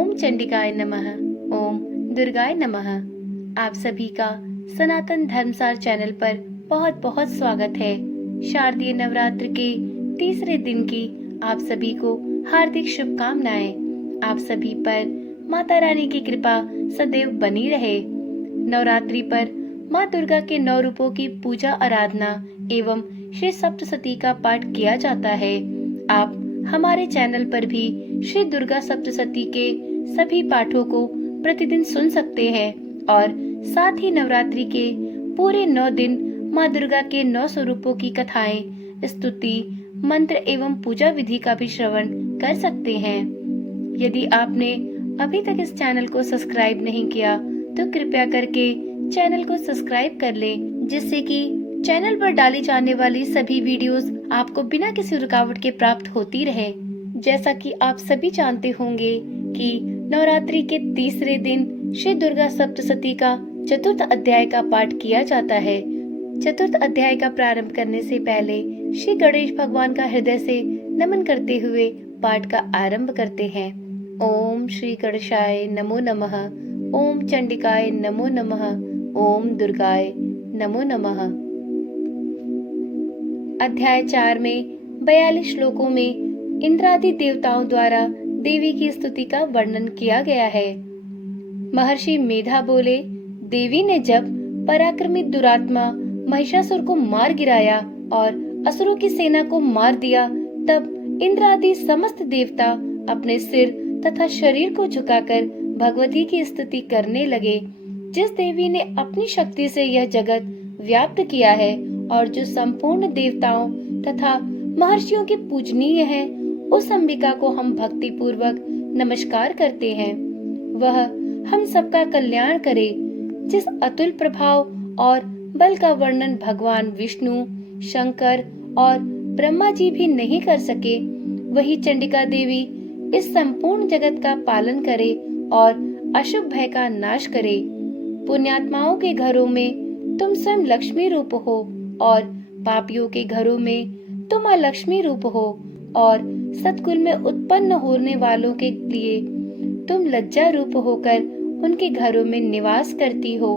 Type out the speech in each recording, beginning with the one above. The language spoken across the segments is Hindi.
ओम चंडिकाय नमः। ओम दुर्गाय नमः। आप सभी का सनातन धर्मसार चैनल पर बहुत बहुत स्वागत है। शारदीय नवरात्र के तीसरे दिन की आप सभी को हार्दिक शुभकामनाएं। आप सभी पर माता रानी की कृपा सदैव बनी रहे। नवरात्रि पर माँ दुर्गा के 9 रूपों की पूजा आराधना एवं श्री सप्तशती का पाठ किया जाता है। आप हमारे चैनल पर भी श्री दुर्गा सप्तशती के सभी पाठों को प्रतिदिन सुन सकते हैं और साथ ही नवरात्रि के पूरे 9 दिन माँ दुर्गा के 9 स्वरूपों की कथाएं, स्तुति, मंत्र एवं पूजा विधि का भी श्रवण कर सकते हैं। यदि आपने अभी तक इस चैनल को सब्सक्राइब नहीं किया तो कृपया करके चैनल को सब्सक्राइब कर लें, जिससे कि चैनल पर डाली जाने वाली सभी वीडियोस आपको बिना किसी रुकावट के प्राप्त होती रहे। जैसा कि आप सभी जानते होंगे कि नवरात्रि के तीसरे दिन श्री दुर्गा सप्तशती का चतुर्थ अध्याय का पाठ किया जाता है। चतुर्थ अध्याय का प्रारंभ करने से पहले श्री गणेश भगवान का हृदय से नमन करते हुए पाठ का आरंभ करते हैं। ओम श्री गणेशाय नमो नमः। ओम चंडिकाय नमो नमः। ओम दुर्गाय नमो नमः। अध्याय 4 में 42 श्लोकों में इंद्रादि देवताओं द्वारा देवी की स्तुति का वर्णन किया गया है। महर्षि मेधा बोले, देवी ने जब पराक्रमी दुरात्मा महिषासुर को मार गिराया और असुरों की सेना को मार दिया, तब इंद्रादि समस्त देवता अपने सिर तथा शरीर को झुकाकर भगवती की स्तुति करने लगे। जिस देवी ने अपनी शक्ति से यह जगत व्याप्त किया है और जो संपूर्ण देवताओं तथा महर्षियों की पूजनीय है, उस अंबिका को हम भक्ति पूर्वक नमस्कार करते हैं। वह हम सबका कल्याण करे। जिस अतुल प्रभाव और बल का वर्णन भगवान विष्णु, शंकर और ब्रह्मा जी भी नहीं कर सके, वही चंडिका देवी इस संपूर्ण जगत का पालन करे और अशुभ भय का नाश करे। पुण्यात्माओं के घरों में तुम स्वयं लक्ष्मी रूप हो और पापियों के घरों में तुम अलक्ष्मी रूप हो और सतकुल में उत्पन्न होने वालों के लिए तुम लज्जा रूप होकर उनके घरों में निवास करती हो।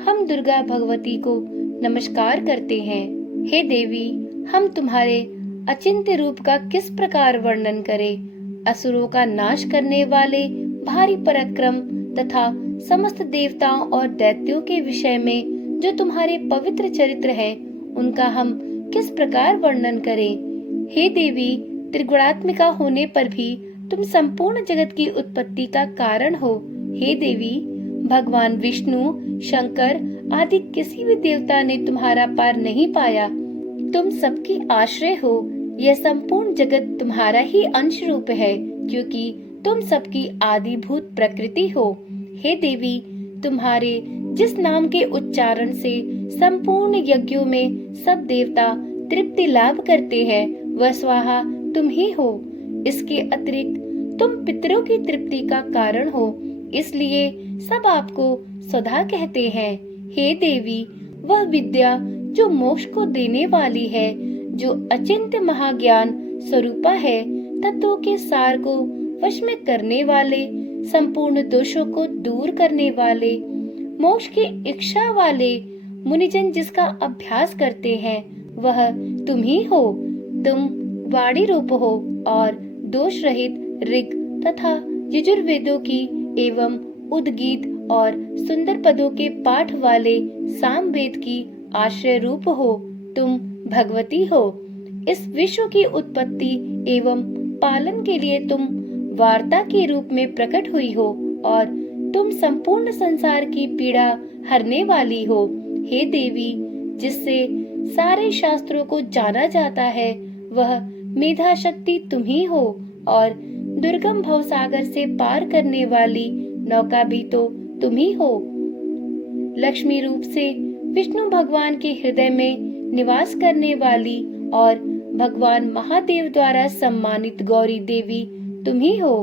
हम दुर्गा भगवती को नमस्कार करते हैं। हे देवी, हम तुम्हारे अचिंत्य रूप का किस प्रकार वर्णन करें। असुरों का नाश करने वाले भारी पराक्रम तथा समस्त देवताओं और दैत्यों के विषय में जो तुम्हारे पवित्र चरित्र है, उनका हम किस प्रकार वर्णन करें। हे देवी, त्रिगुणात्मिका होने पर भी तुम संपूर्ण जगत की उत्पत्ति का कारण हो। हे देवी, भगवान विष्णु, शंकर आदि किसी भी देवता ने तुम्हारा पार नहीं पाया। तुम सबकी आश्रय हो। यह संपूर्ण जगत तुम्हारा ही अंश रूप है, क्योंकि तुम सबकी आदिभूत प्रकृति हो। हे देवी, तुम्हारे जिस नाम के उच्चारण से संपूर्ण यज्ञों में सब देवता तृप्ति लाभ करते हैं, वह स्वाहा तुम ही हो। इसके अतिरिक्त तुम पितरों की तृप्ति का कारण हो, इसलिए सब आपको स्वधा कहते हैं। हे देवी, वह विद्या जो मोक्ष को देने वाली है, जो अचिंत्य महाज्ञान स्वरूपा है, तत्वों के सार को वश में करने वाले, संपूर्ण दोषों को दूर करने वाले, मोक्ष की इच्छा वाले मुनिजन जिसका अभ्यास करते हैं, वह तुम ही हो। तुम वाणी रूप हो और दोष रहित ऋग तथा यजुर्वेदों की एवं उद्गीत और सुंदर पदों के पाठ वाले सामवेद की आश्रय रूप हो। तुम भगवती हो। इस विश्व की उत्पत्ति एवं पालन के लिए तुम वार्ता के रूप में प्रकट हुई हो और तुम संपूर्ण संसार की पीड़ा हरने वाली हो। हे देवी, जिससे सारे शास्त्रों को जाना जाता है, वह मेधा शक्ति तुम ही हो और दुर्गम भवसागर से पार करने वाली नौका भी तो तुम ही हो। लक्ष्मी रूप से विष्णु भगवान के हृदय में निवास करने वाली और भगवान महादेव द्वारा सम्मानित गौरी देवी तुम ही हो।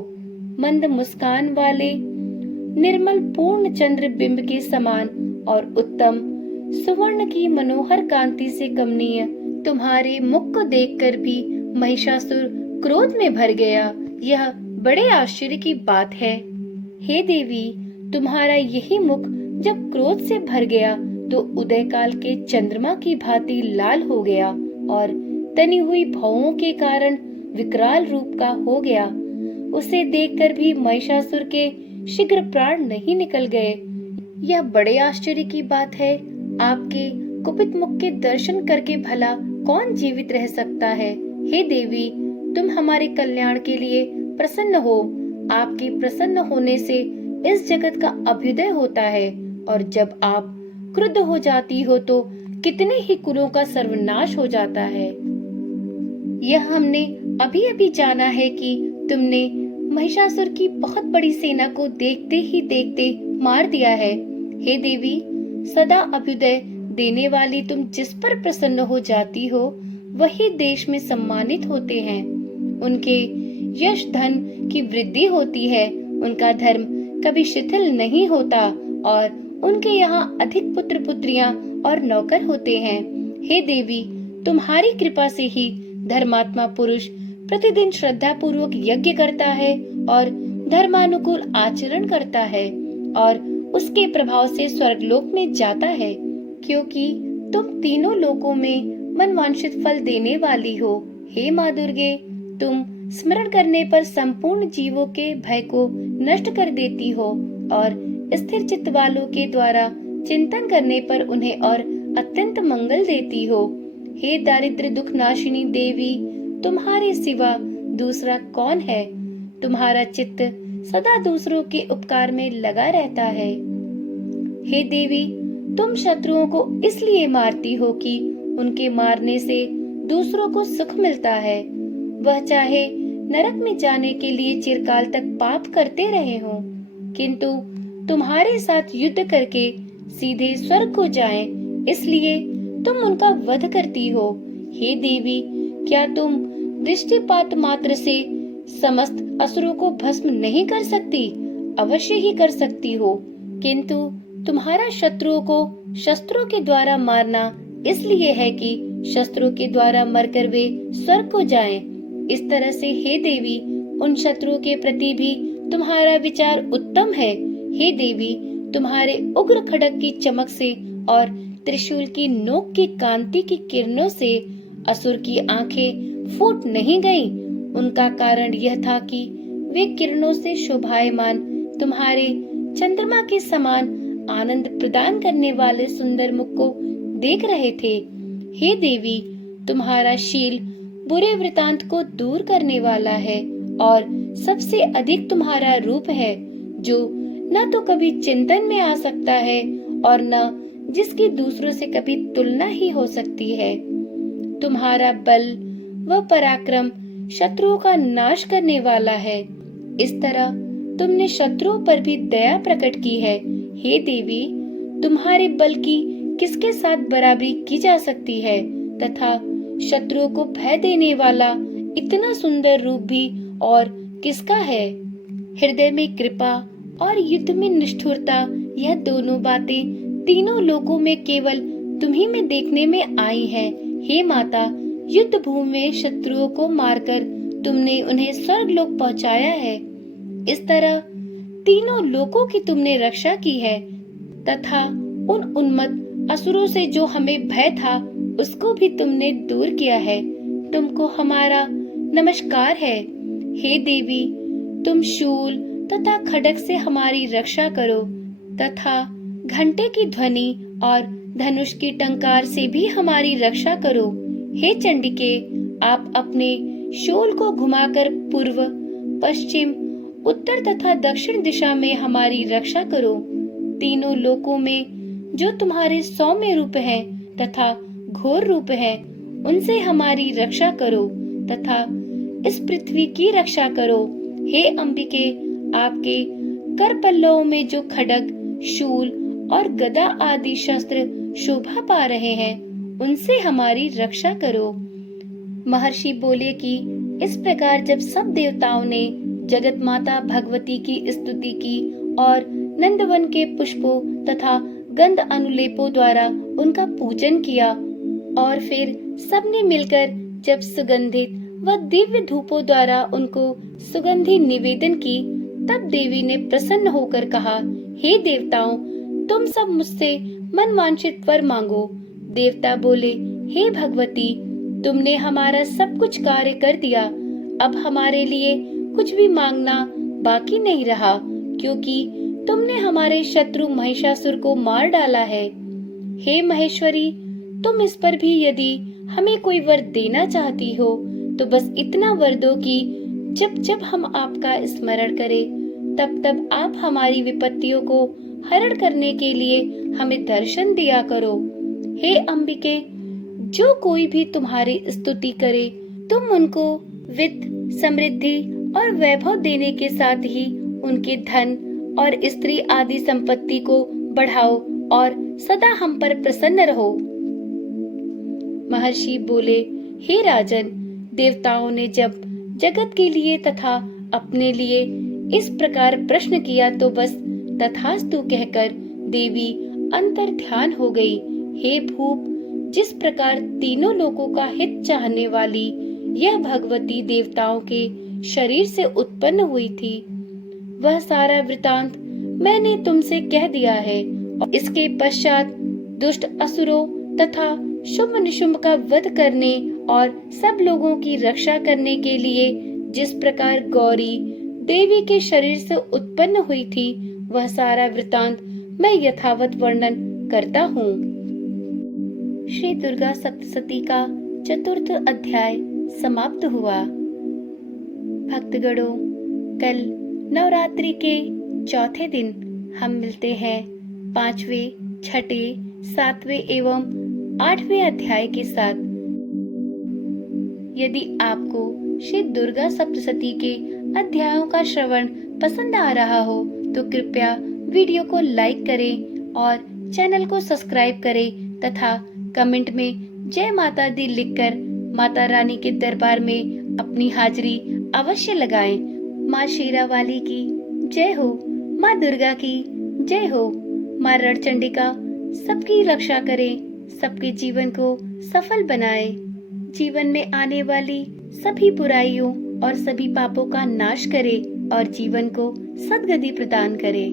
मंद मुस्कान वाले निर्मल पूर्ण चंद्र बिंब के समान और उत्तम सुवर्ण की मनोहर कांति से कमनीय तुम्हारे मुख को देखकर भी महिषासुर क्रोध में भर गया। यह बड़े आश्चर्य की बात है। हे देवी, तुम्हारा यही मुख जब क्रोध से भर गया तो उदय काल के चंद्रमा की भांति लाल हो गया और तनी हुई भौहों के कारण विकराल रूप का हो गया। उसे देखकर भी महिषासुर के शीघ्र प्राण नहीं निकल गए। यह बड़े आश्चर्य की बात है। आपके कुपित मुख के दर्शन करके भला कौन जीवित रह सकता है। हे देवी, तुम हमारे कल्याण के लिए प्रसन्न हो। आपके प्रसन्न होने से इस जगत का अभ्युदय होता है और जब आप क्रुद्ध हो जाती हो तो कितने ही कुलों का सर्वनाश हो जाता है। यह हमने अभी अभी जाना है कि तुमने महिषासुर की बहुत बड़ी सेना को देखते ही देखते मार दिया है। हे देवी, सदा अभ्युदय देने वाली तुम जिस पर प्रसन्न हो जाती हो वही देश में सम्मानित होते हैं। उनके यश धन की वृद्धि होती है, उनका धर्म कभी शिथिल नहीं होता और उनके यहाँ अधिक पुत्र पुत्रियां और नौकर होते हैं। हे देवी, तुम्हारी कृपा से ही धर्मात्मा पुरुष प्रतिदिन श्रद्धा पूर्वक यज्ञ करता है और धर्मानुकूल आचरण करता है और उसके प्रभाव से स्वर्गलोक में जाता है, क्योंकि तुम तीनों लोकों में मनवांछित फल देने वाली हो। हे माँ दुर्गे, तुम स्मरण करने पर संपूर्ण जीवों के भय को नष्ट कर देती हो और स्थिर चित्त वालों के द्वारा चिंतन करने पर उन्हें और अत्यंत मंगल देती हो। हे दारिद्र्य दुख नाशिनी देवी, तुम्हारे सिवा दूसरा कौन है। तुम्हारा चित्त सदा दूसरों के उपकार में लगा रहता है। हे देवी, तुम शत्रुओं को इसलिए मारती हो कि उनके मारने से दूसरों को सुख मिलता है, वह चाहे नरक में जाने के लिए चिरकाल तक पाप करते रहे हो, किंतु तुम्हारे साथ युद्ध करके सीधे स्वर्ग को जाएं, इसलिए तुम उनका वध करती हो। हे देवी, क्या तुम दृष्टिपात मात्र से समस्त असुरों को भस्म नहीं कर सकती? अवश्य ही कर सकती हो, किंतु तुम्हारा शत्रुओं को शस्त्रों के द्वारा मारना इसलिए है कि शस्त्रों के द्वारा मरकर वे स्वर्ग को जाएं। इस तरह से हे देवी, उन शत्रुओं के प्रति भी तुम्हारा विचार उत्तम है। हे देवी, तुम्हारे उग्र खड्ग की चमक से और त्रिशूल की नोक की कांति की किरणों से असुर की आंखें फूट नहीं गईं। उनका कारण यह था कि वे किरणों से शोभायमान तुम्हारे चंद्रमा के समान आनंद प्रदान करने वाले सुंदर मुख को देख रहे थे। हे देवी, तुम्हारा शील बुरे वृतांत को दूर करने वाला है और सबसे अधिक तुम्हारा रूप है, जो न तो कभी चिंतन में आ सकता है और न जिसकी दूसरों से कभी तुलना ही हो सकती है। तुम्हारा बल व पराक्रम शत्रुओं का नाश करने वाला है। इस तरह तुमने शत्रुओं पर भी दया प्रकट की है। हे देवी, तुम्हारे बल की किसके साथ बराबरी की जा सकती है तथा शत्रुओं को भय देने वाला इतना सुंदर रूप भी और किसका है। हृदय में कृपा और युद्ध में निष्ठुरता, यह दोनों बातें तीनों लोकों में केवल तुम्ही में देखने में आई हैं। हे माता, युद्ध भूमि में शत्रुओं को मारकर तुमने उन्हें स्वर्गलोक पहुंचाया है। इस तरह तीनों लोकों की तुमने रक्षा की है तथा उन उन्मत्त असुरों से जो हमें भय था उसको भी तुमने दूर किया है। तुमको हमारा नमस्कार है। हे देवी, तुम शूल तथा खड्ग से हमारी रक्षा करो तथा घंटे की ध्वनि और धनुष की टंकार से भी हमारी रक्षा करो। हे चंडिके, आप अपने शूल को घुमाकर पूर्व, पश्चिम, उत्तर तथा दक्षिण दिशा में हमारी रक्षा करो। तीनों लोकों में जो तुम्हारे सौम्य रूप हैं तथा घोर रूप हैं, उनसे हमारी रक्षा करो तथा इस पृथ्वी की रक्षा करो। हे अंबिके, आपके कर पल्लवों में जो खड्ग, शूल और गदा आदि शस्त्र शोभा पा रहे हैं, उनसे हमारी रक्षा करो। महर्षि बोले कि इस प्रकार जब सब देवताओं ने जगत माता भगवती की स्तुति की और नंदवन के पुष्पों तथा गंध अनुलेपों द्वारा उनका पूजन किया और फिर सबने मिलकर जब सुगंधित व दिव्य धूपों द्वारा उनको सुगंधि निवेदन की, तब देवी ने प्रसन्न होकर कहा, हे देवताओं, तुम सब मुझसे मनवांछित वर मांगो। देवता बोले, हे भगवती, तुमने हमारा सब कुछ कार्य कर दिया। अब हमारे लिए कुछ भी मांगना बाकी नहीं रहा, क्योंकि तुमने हमारे शत्रु महिषासुर को मार डाला है। हे महेश्वरी, तुम इस पर भी यदि हमें कोई वर देना चाहती हो तो बस इतना वर दो कि जब जब हम आपका स्मरण करें तब तब आप हमारी विपत्तियों को हरण करने के लिए हमें दर्शन दिया करो। हे अंबिके, जो कोई भी तुम्हारी स्तुति करे तुम उनको वित्त, समृद्धि और वैभव देने के साथ ही उनके धन और स्त्री आदि संपत्ति को बढ़ाओ और सदा हम पर प्रसन्न रहो। महर्षि बोले, हे राजन, देवताओं ने जब जगत के लिए तथा अपने लिए इस प्रकार प्रश्न किया तो बस तथास्तु कहकर देवी अंतर ध्यान हो गई। हे भूप, जिस प्रकार तीनों लोकों का हित चाहने वाली यह भगवती देवताओं के शरीर से उत्पन्न हुई थी, वह सारा वृतांत मैंने तुमसे कह दिया है। और इसके पश्चात दुष्ट असुरों तथा शुभ निशुंभ का वध करने और सब लोगों की रक्षा करने के लिए जिस प्रकार गौरी देवी के शरीर से उत्पन्न हुई थी, वह सारा वृतांत मैं यथावत वर्णन करता हूँ। श्री दुर्गा सप्तशती का चतुर्थ अध्याय समाप्त हुआ। भक्तगणों, कल नवरात्रि के चौथे दिन हम मिलते हैं 5वें, 6ठे, 7वें एवं 8वें अध्याय के साथ। यदि आपको श्री दुर्गा सप्तशती के अध्यायों का श्रवण पसंद आ रहा हो तो कृपया वीडियो को लाइक करें और चैनल को सब्सक्राइब करें तथा कमेंट में जय माता दी लिखकर माता रानी के दरबार में अपनी हाजिरी अवश्य लगाएं। माँ शेरावाली की जय हो, माँ दुर्गा की जय हो। माँ रणचंडिका सबकी रक्षा करे, सबके जीवन को सफल बनाए, जीवन में आने वाली सभी बुराइयों और सभी पापों का नाश करे और जीवन को सद्गति प्रदान करे।